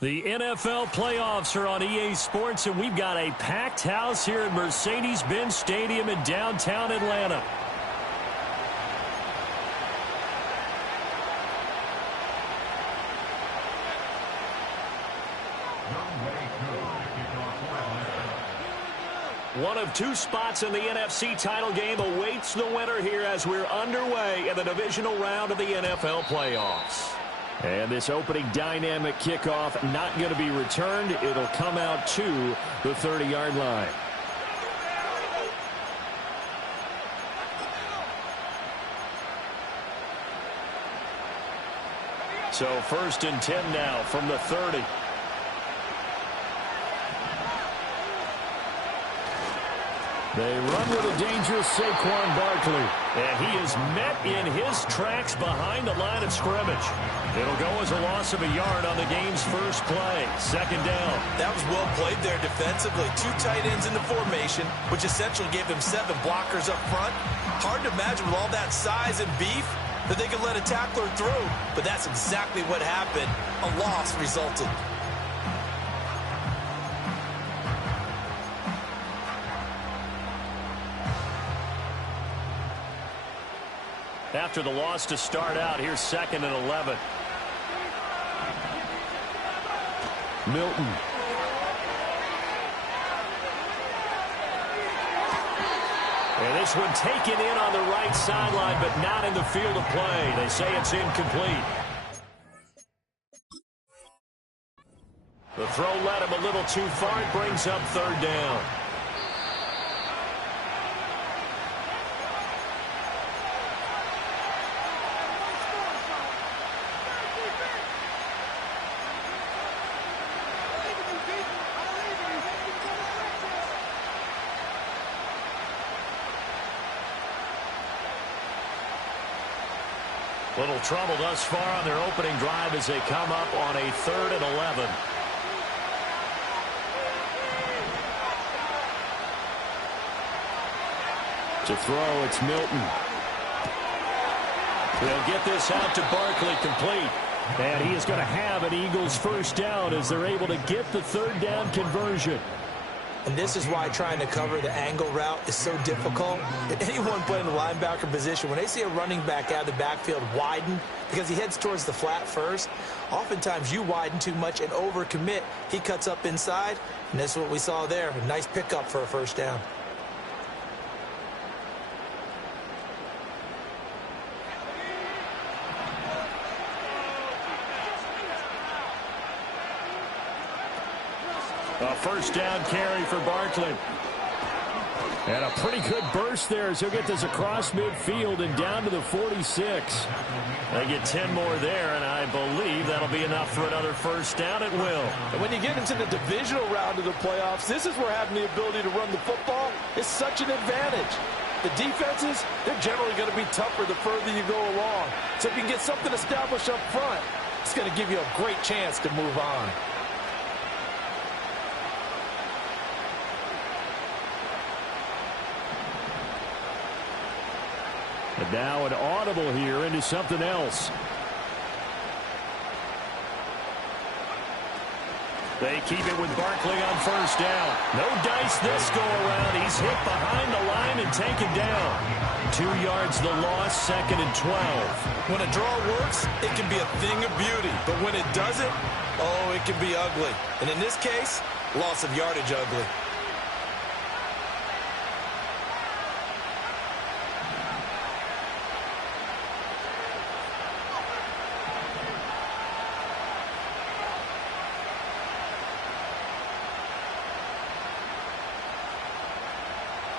The NFL playoffs are on EA Sports, and we've got a packed house here at Mercedes-Benz Stadium in downtown Atlanta. One of two spots in the NFC title game awaits the winner here as we're underway in the divisional round of the NFL playoffs. And this opening dynamic kickoff not going to be returned. It'll come out to the 30-yard line. So 1st and 10 now from the 30. They run with a dangerous Saquon Barkley. And he is met in his tracks behind the line of scrimmage. It'll go as a loss of a yard on the game's first play. 2nd down. That was well played there defensively. 2 tight ends in the formation, which essentially gave them 7 blockers up front. Hard to imagine with all that size and beef that they could let a tackler through. But that's exactly what happened. A loss resulted. After the loss to start out, here's 2nd and 11. Milton. And this one taken in on the right sideline, but not in the field of play. They say it's incomplete. The throw led him a little too far. It brings up 3rd down. Little trouble thus far on their opening drive as they come up on a 3rd and 11. To throw, it's Milton. They'll get this out to Barkley, complete. And he is going to have an Eagles 1st down as they're able to get the 3rd down conversion. And this is why trying to cover the angle route is so difficult. Anyone playing the linebacker position, when they see a running back out of the backfield widen because he heads towards the flat first, oftentimes you widen too much and overcommit. He cuts up inside, and that's what we saw there. A nice pickup for a 1st down. A 1st down carry for Barkley. And a pretty good burst there as he'll get this across midfield and down to the 46. They get 10 more there, and I believe that'll be enough for another 1st down. It will. And when you get into the divisional round of the playoffs, this is where having the ability to run the football is such an advantage. The defenses, they're generally going to be tougher the further you go along. So if you can get something established up front, it's going to give you a great chance to move on. And now an audible here into something else. They keep it with Barkley on 1st down. No dice this go around. He's hit behind the line and taken down. 2 yards the loss, 2nd and 12. When a draw works, it can be a thing of beauty. But when it doesn't, oh, it can be ugly. And in this case, loss of yardage ugly.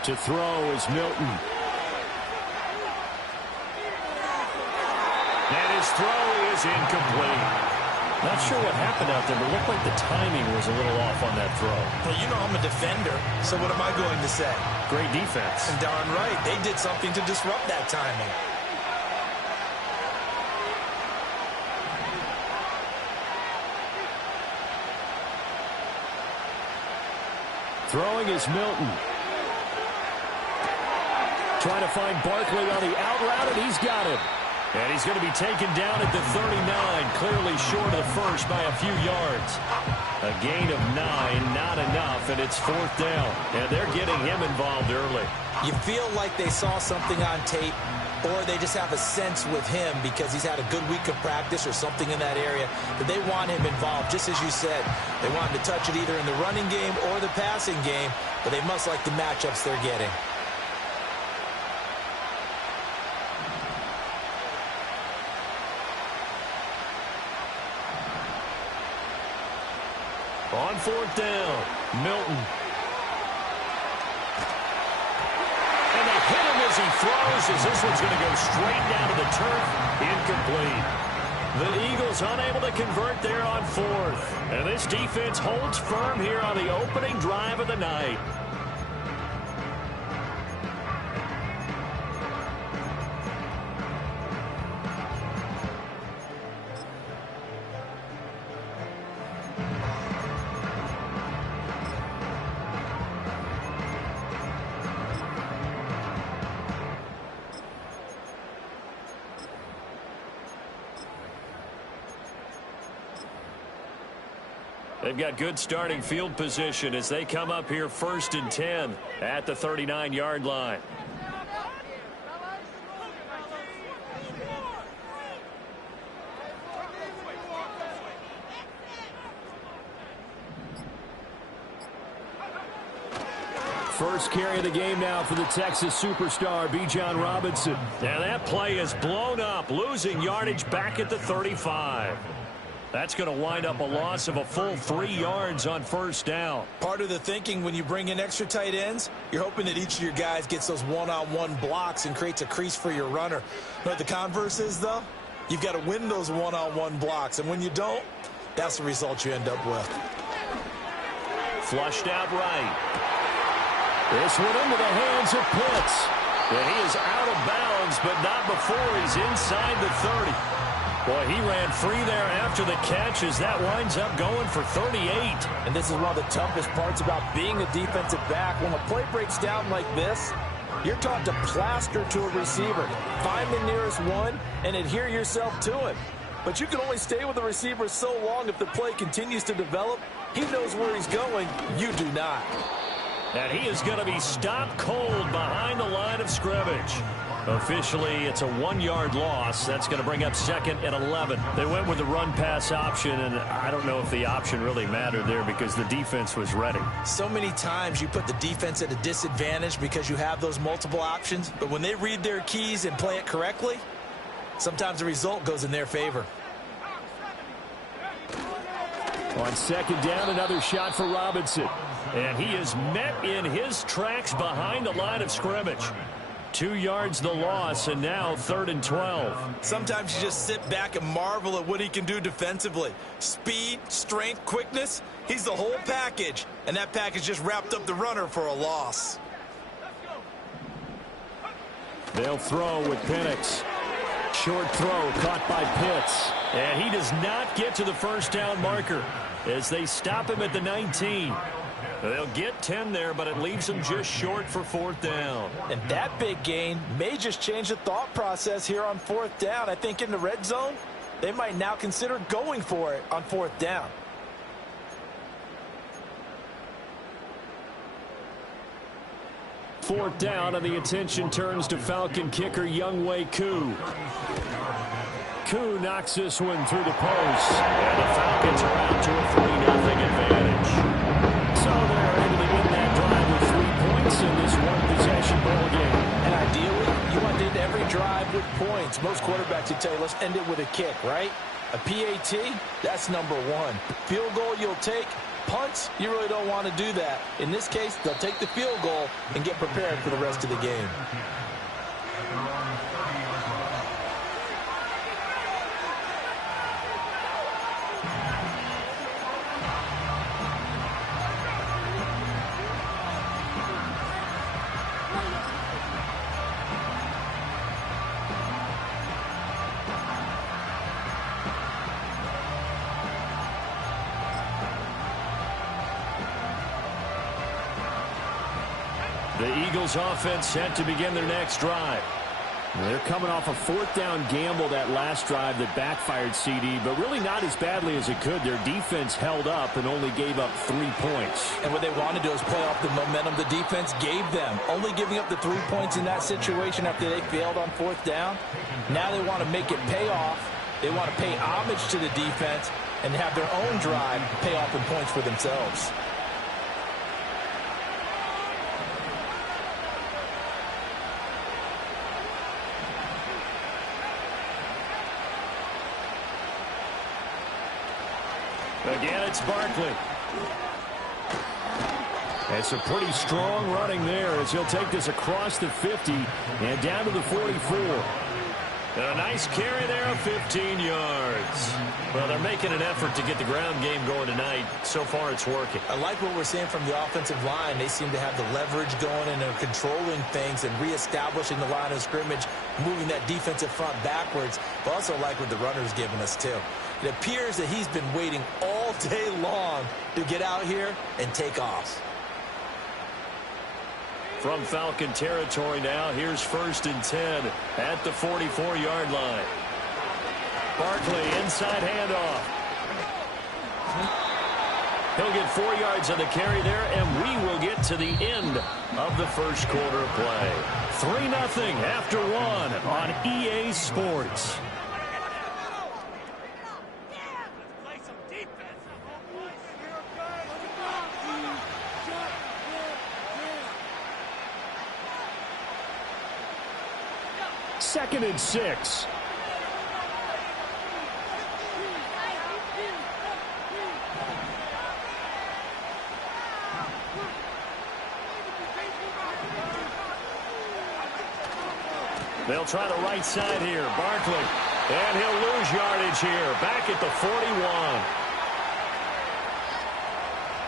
To throw is Milton. And his throw is incomplete. Not sure what happened out there, but it looked like the timing was a little off on that throw. Well, you know I'm a defender, so what am I going to say? Great defense. And darn right, they did something to disrupt that timing. Throwing is Milton. Trying to find Barkley on the out route, and he's got him. And he's going to be taken down at the 39, clearly short of the first by a few yards. A gain of 9, not enough, and it's 4th down. And they're getting him involved early. You feel like they saw something on tape, or they just have a sense with him because he's had a good week of practice or something in that area that they want him involved. Just as you said, they want him to touch it either in the running game or the passing game, but they must like the matchups they're getting. On 4th down, Milton. And they hit him as he throws, as this one's going to go straight down to the turf. Incomplete. The Eagles unable to convert there on 4th. And this defense holds firm here on the opening drive of the night. They've got good starting field position as they come up here 1st and 10 at the 39-yard line. First carry of the game now for the Texas superstar, Bijan Robinson. Now that play is blown up, losing yardage back at the 35. That's going to wind up a loss of a full 3 yards on 1st down. Part of the thinking when you bring in extra tight ends, you're hoping that each of your guys gets those one-on-one blocks and creates a crease for your runner. You know what the converse is, though? You've got to win those one-on-one blocks, and when you don't, that's the result you end up with. Flushed out right. This one into the hands of Pitts. And he is out of bounds, but not before he's inside the 30. Boy, he ran free there after the catch as that winds up going for 38. And this is one of the toughest parts about being a defensive back. When a play breaks down like this, you're taught to plaster to a receiver. Find the nearest one and adhere yourself to him. But you can only stay with the receiver so long if the play continues to develop. He knows where he's going. You do not. And he is going to be stopped cold behind the line of scrimmage. Officially, it's a 1-yard loss. That's going to bring up 2nd and 11. They went with the run-pass option, and I don't know if the option really mattered there because the defense was ready. So many times you put the defense at a disadvantage because you have those multiple options, but when they read their keys and play it correctly, sometimes the result goes in their favor. On 2nd down, another shot for Robinson. And he is met in his tracks behind the line of scrimmage. 2 yards the loss, and now 3rd and 12. Sometimes you just sit back and marvel at what he can do defensively. Speed, strength, quickness, he's the whole package. And that package just wrapped up the runner for a loss. They'll throw with Penix. Short throw caught by Pitts. And he does not get to the 1st down marker as they stop him at the 19. They'll get 10 there, but it leaves them just short for 4th down. And that big gain may just change the thought process here on 4th down. I think in the red zone, they might now consider going for it on 4th down. Fourth down, and the attention turns to Falcon kicker Younghoe Koo. Koo knocks this one through the post, and the Falcons are out to a 3-0 advantage. So they're able to win that drive with 3 points in this one-possession ball game. And ideally, you want to end every drive with points. Most quarterbacks would tell you, let's end it with a kick, right? A PAT, that's number 1. Field goal you'll take. Punts, you really don't want to do that. In this case, they'll take the field goal and get prepared for the rest of the game. The Eagles offense set to begin their next drive. They're coming off a fourth down gamble that last drive that backfired, CD, but really not as badly as it could. Their defense held up and only gave up 3 points. And what they want to do is play off the momentum the defense gave them. Only giving up the 3 points in that situation after they failed on fourth down. Now they want to make it pay off. They want to pay homage to the defense and have their own drive pay off in points for themselves. Again, it's Barkley. It's a pretty strong running there as he'll take this across the 50 and down to the 44. And a nice carry there of 15 yards. Well, they're making an effort to get the ground game going tonight. So far, it's working. I like what we're seeing from the offensive line. They seem to have the leverage going, and they're controlling things and reestablishing the line of scrimmage, moving that defensive front backwards. But also like what the runner's giving us, too. It appears that he's been waiting all day long to get out here and take off. From Falcon territory now, here's 1st and 10 at the 44-yard line. Barkley, inside handoff. He'll get 4 yards on the carry there, and we will get to the end of the first quarter of play. 3-0 after 1 on EA Sports. Second and 6. They'll try the right side here. Barkley. And he'll lose yardage here. Back at the 41.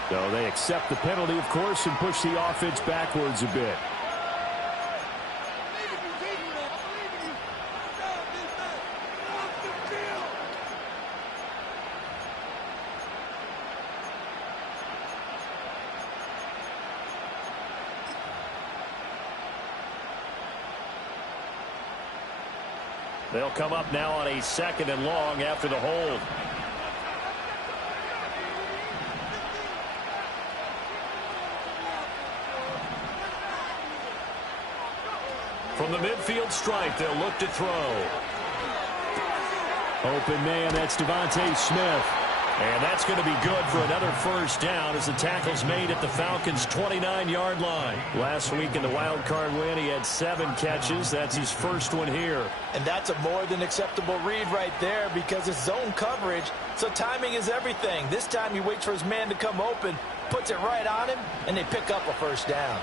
So they accept the penalty, of course, and push the offense backwards a bit. They'll come up now on a 2nd and long after the hold. From the midfield stripe, they'll look to throw. Open man, that's Devontae Smith. And that's going to be good for another first down as the tackle's made at the Falcons' 29-yard line. Last week in the wild card win, he had 7 catches. That's his first one here. And that's a more than acceptable read right there because it's zone coverage, so timing is everything. This time he waits for his man to come open, puts it right on him, and they pick up a first down.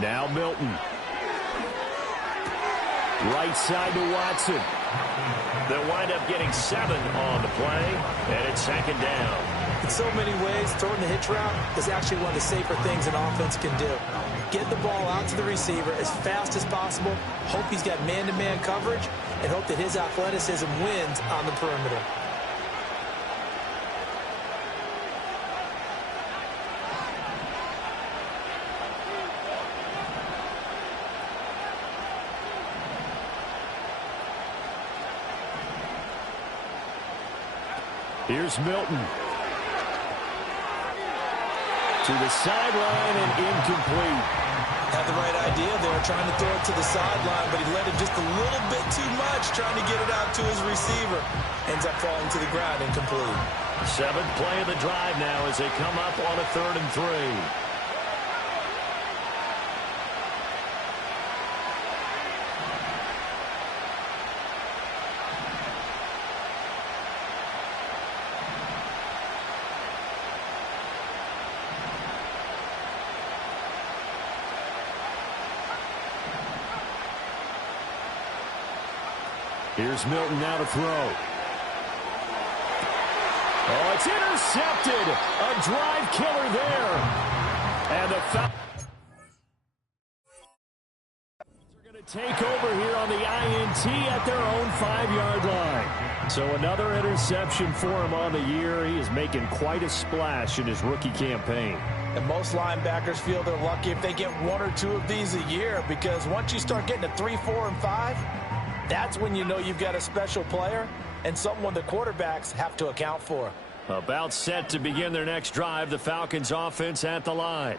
Now Milton. Right side to Watson. They'll wind up getting 7 on the play, and it's 2nd down. In so many ways, throwing the hitch route is actually one of the safer things an offense can do. Get the ball out to the receiver as fast as possible, hope he's got man-to-man coverage, and hope that his athleticism wins on the perimeter. Here's Milton. To the sideline and incomplete. Had the right idea there, trying to throw it to the sideline, but he let it just a little bit too much, trying to get it out to his receiver. Ends up falling to the ground, incomplete. 7th play of the drive now as they come up on a 3rd and 3. Here's Milton now to throw. Oh, it's intercepted. A drive killer there. And the foul. Take over here on the INT at their own 5-yard line. So another interception for him on the year. He is making quite a splash in his rookie campaign. And most linebackers feel they're lucky if they get 1 or 2 of these a year, because once you start getting to 3, 4, and 5, that's when you know you've got a special player and someone the quarterbacks have to account for. About set to begin their next drive, the Falcons offense at the line.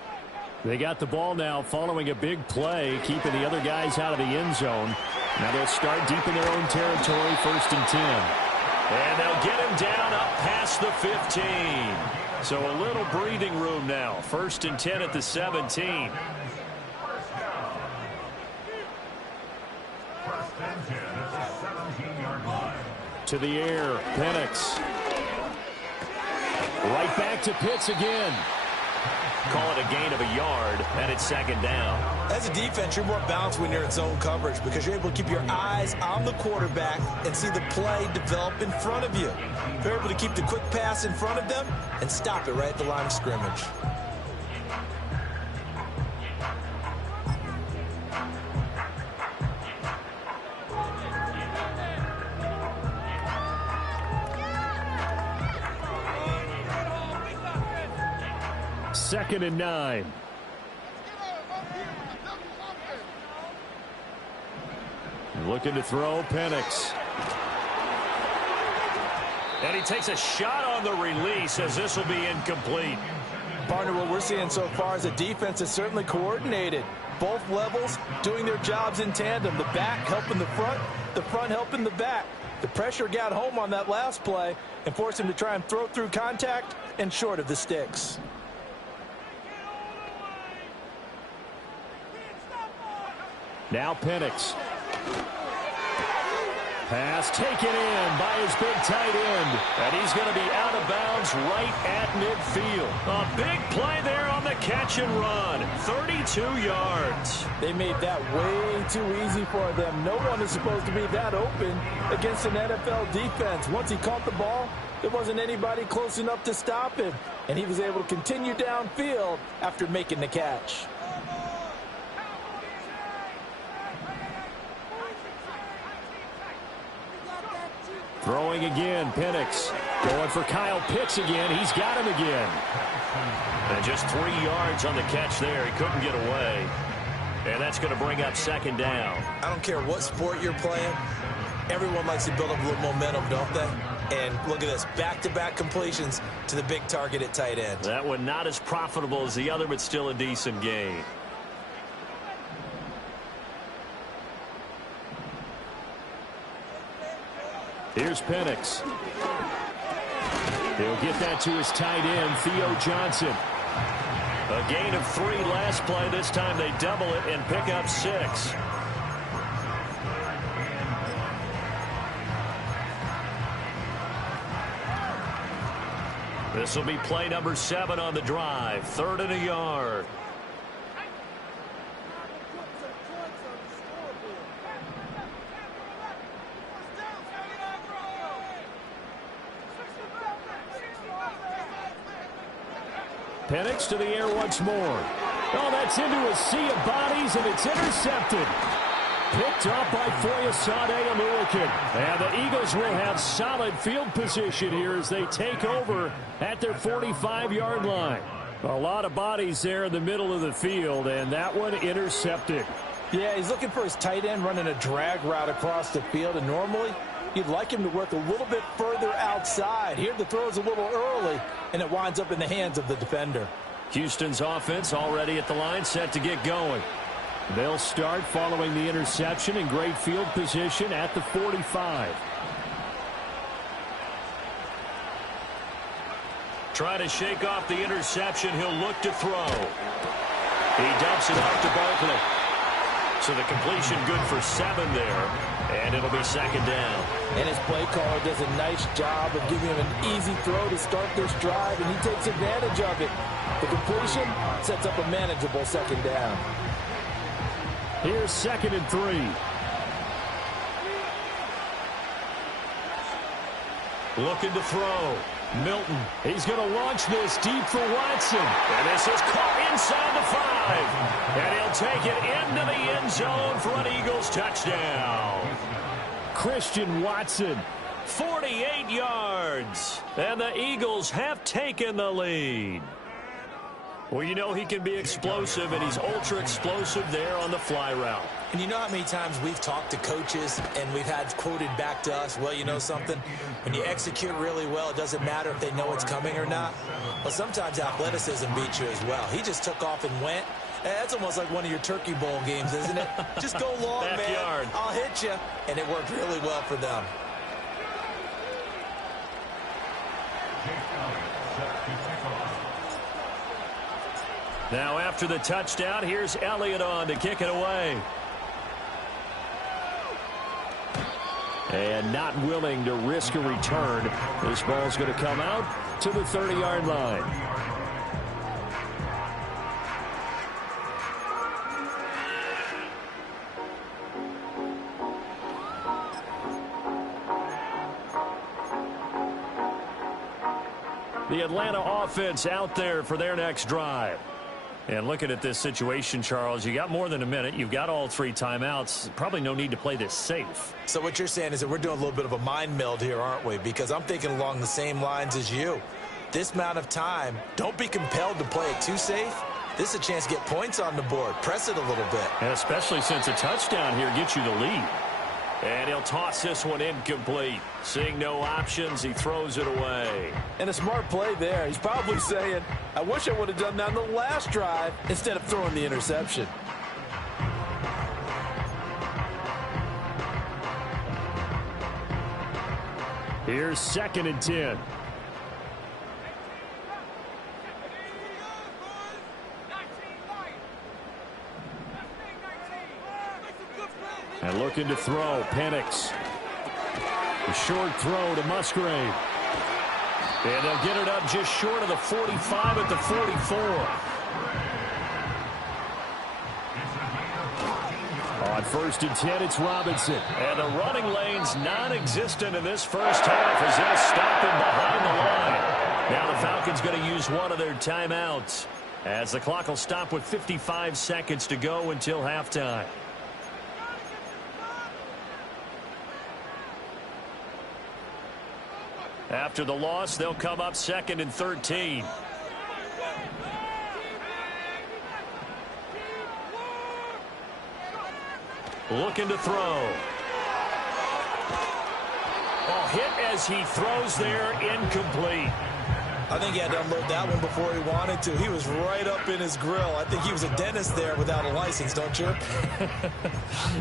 They got the ball now following a big play, keeping the other guys out of the end zone. Now they'll start deep in their own territory, 1st and 10. And they'll get him down up past the 15. So a little breathing room now. 1st and 10 at the 17. To the air, Penix. Right back to Pitts again. Call it a gain of a yard, and it's 2nd down. As a defense, you're more balanced when you're in zone coverage because you're able to keep your eyes on the quarterback and see the play develop in front of you. You're able to keep the quick pass in front of them and stop it right at the line of scrimmage. Second and 9. Looking to throw, Penix. And he takes a shot on the release as this will be incomplete. Partner, what we're seeing so far is the defense is certainly coordinated. Both levels doing their jobs in tandem. The back helping the front helping the back. The pressure got home on that last play and forced him to try and throw through contact and short of the sticks. Now Penix. Pass taken in by his big tight end. And he's going to be out of bounds right at midfield. A big play there on the catch and run. 32 yards. They made that way too easy for them. No one is supposed to be that open against an NFL defense. Once he caught the ball, there wasn't anybody close enough to stop him. And he was able to continue downfield after making the catch. Throwing again, Penix. Going for Kyle Pitts again. He's got him again. And just 3 yards on the catch there. He couldn't get away. And that's going to bring up 2nd down. I don't care what sport you're playing. Everyone likes to build up a little momentum, don't they? And look at this. Back-to-back completions to the big target at tight end. That one not as profitable as the other, but still a decent gain. Here's Penix. He'll get that to his tight end, Theo Johnson. A gain of 3 last play. This time they double it and pick up 6. This will be play number 7 on the drive. 3rd and a yard. Penix to the air once more. Oh, that's into a sea of bodies, and it's intercepted. Picked up by Foyesade Aluakin. And the Eagles will have solid field position here as they take over at their 45-yard line. A lot of bodies there in the middle of the field, and that one intercepted. Yeah, he's looking for his tight end running a drag route across the field, and normally you'd like him to work a little bit further outside. Here the throw is a little early, and it winds up in the hands of the defender. Houston's offense already at the line, set to get going. They'll start following the interception in great field position at the 45. Try to shake off the interception. He'll look to throw. He dumps it off to Barkley. So the completion good for 7 there. And it'll be 2nd down. And his play caller does a nice job of giving him an easy throw to start this drive, and he takes advantage of it. The completion sets up a manageable 2nd down. Here's 2nd and 3. Looking to throw. Milton, he's going to launch this deep for Watson. And this is caught inside the 5. And he'll take it into the end zone for an Eagles touchdown. Christian Watson, 48 yards. And the Eagles have taken the lead. Well, you know he can be explosive, and he's ultra explosive there on the fly route. And you know how many times we've talked to coaches and we've had quoted back to us, well, you know something? When you execute really well, it doesn't matter if they know it's coming or not. But sometimes athleticism beats you as well. He just took off and went. That's almost like one of your Turkey Bowl games, isn't it? Just go long, Backyard. man. I'll hit you. And it worked really well for them. Now after the touchdown, here's Elliott on to kick it away. And not willing to risk a return. This ball's going to come out to the 30-yard line. The Atlanta offense out there for their next drive. And looking at this situation, Charles, you got more than a minute. You've got all 3 timeouts. Probably no need to play this safe. So what you're saying is that we're doing a little bit of a mind meld here, aren't we? Because I'm thinking along the same lines as you. This amount of time, don't be compelled to play it too safe. This is a chance to get points on the board. Press it a little bit. And especially since a touchdown here gets you the lead. And he'll toss this one incomplete. Seeing no options, he throws it away. And a smart play there. He's probably saying, I wish I would have done that on the last drive instead of throwing the interception. Here's 2nd and 10. And looking to throw, Penix. A short throw to Musgrave. And they'll get it up just short of the 45 at the 44. On 1st and 10, it's Robinson. And the running lane's non-existent in this first half as they'll stop him behind the line. Now the Falcons going to use one of their timeouts as the clock will stop with 55 seconds to go until halftime. After the loss, they'll come up 2nd and 13. Looking to throw. Oh, hit as he throws there, incomplete. I think he had to unload that one before he wanted to. He was right up in his grill. I think he was a dentist there without a license, don't you?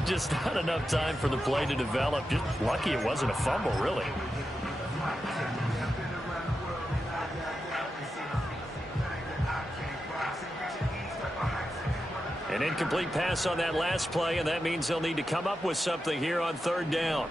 Just not enough time for the play to develop. Just lucky it wasn't a fumble, really. An incomplete pass on that last play, and that means they'll need to come up with something here on 3rd down.